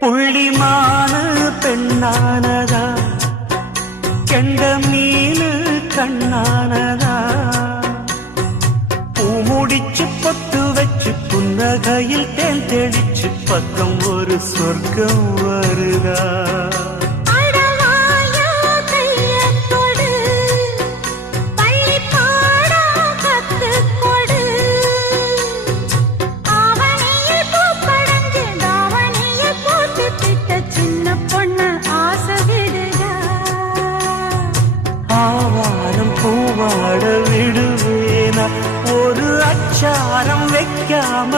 புள்ளிமானு பெண்ணானதா, கெண்ட மீனு கண்ணானதா, பூமுடிச்சு பொட்டு வச்சு புன்னகையில் தேன் தெளிச்சு பக்கம் ஒரு சொர்க்கம் வருதா. ஆவாரம் பூவாட விடுவேனா, ஒரு அச்சாரம் வைக்காம